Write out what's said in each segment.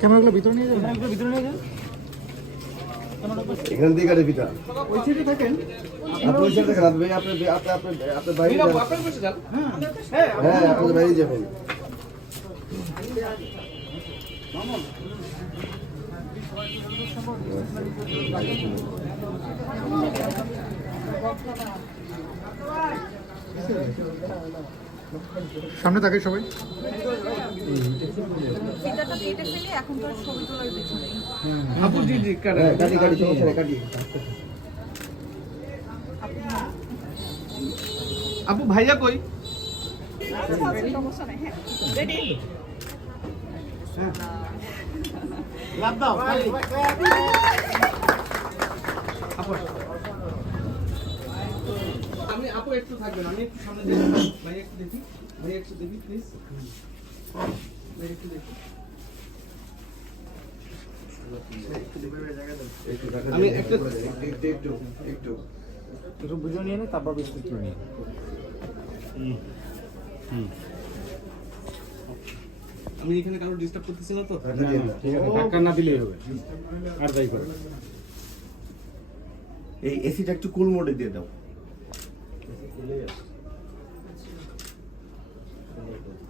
ক্যামেরাগুলো ভিতরে নিয়ে যান, এখান থেকে কাটে পিতা ওই সাইডে থাকেন। আপনি ওই সাইডে রাত ভাই আপনি বাইরে যান। হ্যাঁ আপনি বাইরে যাবেন। সামনে থাকে সবাই। ফিতাটা কেটে ফেলে এখন তো আর ছবি তোলার কিছু নেই। আপু জি জি কাটি সমস্যা নেই কাটি। আপু ভাইয়া কই? সমস্যা নেই। হ্যাঁ রেডি। লাভ দাও আপু আমি আপু একটু থাকবেন, আমি একটু সামনে দেখি ভাই, একটু দেখি ভাই, একটু দেখি প্লিজ ভাই, একটু দেখি। আমি একটু একটু বুঝে নিয়ে নে, তারপর বিস্কুট নিয়ে। আমি এখানে কারো ডিস্টার্ব করতেছি না তো? ঠিক আছে, ধাক্কা না দিলেই হবে। আর যাই করে এই এসিটা একটু কুল মোডে দিয়ে দাও।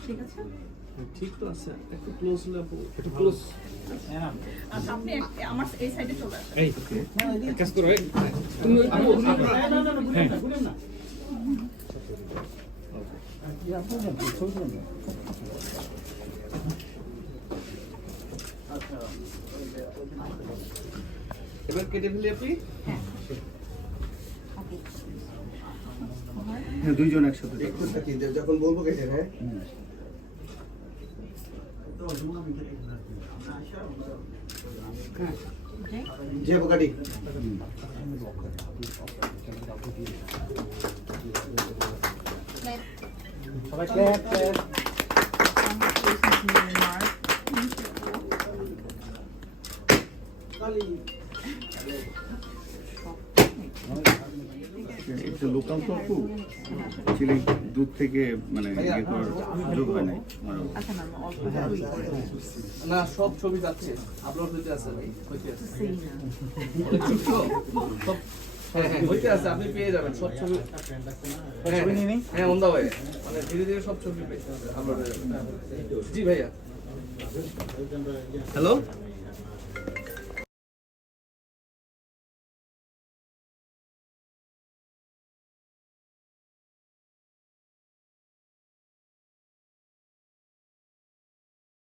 ঠিক আছে। ঠিক তো আছে, একটু ক্লোজ হলে আপু, একটু ক্লোজ। আচ্ছা আপনি আমার এই সাইডে চলে আসেন। এই কাজ করো। তুমি আপু এবার কেটে ফেলি আপনি। হ্যাঁ দুইজন একসাথে একটু থাকি যখন বলবো কেটে। হ্যাঁ জি আপু কাটি। সবাই ক্ল্যাপ ক্ল্যাপ। একটু লোকাল তো আপু ছেলে দুধ থেকে মানে ইয়ে করার সুযোগ হয় নাই। আচ্ছা না অল্প না সব ছবি যাচ্ছে, আপলোড হইতে আছে ভাই, হইতে আছে সেই না। অনেক ছবি তো সব। হ্যাঁ হ্যাঁ হইতে আছে, আপনি পেয়ে যাবেন সব ছবি। হ্যাঁ হ্যাঁ অন দা ওয়ে, মানে ধীরে ধীরে সব ছবি আপলোড হয়ে যাবে। জি ভাইয়া। হ্যালো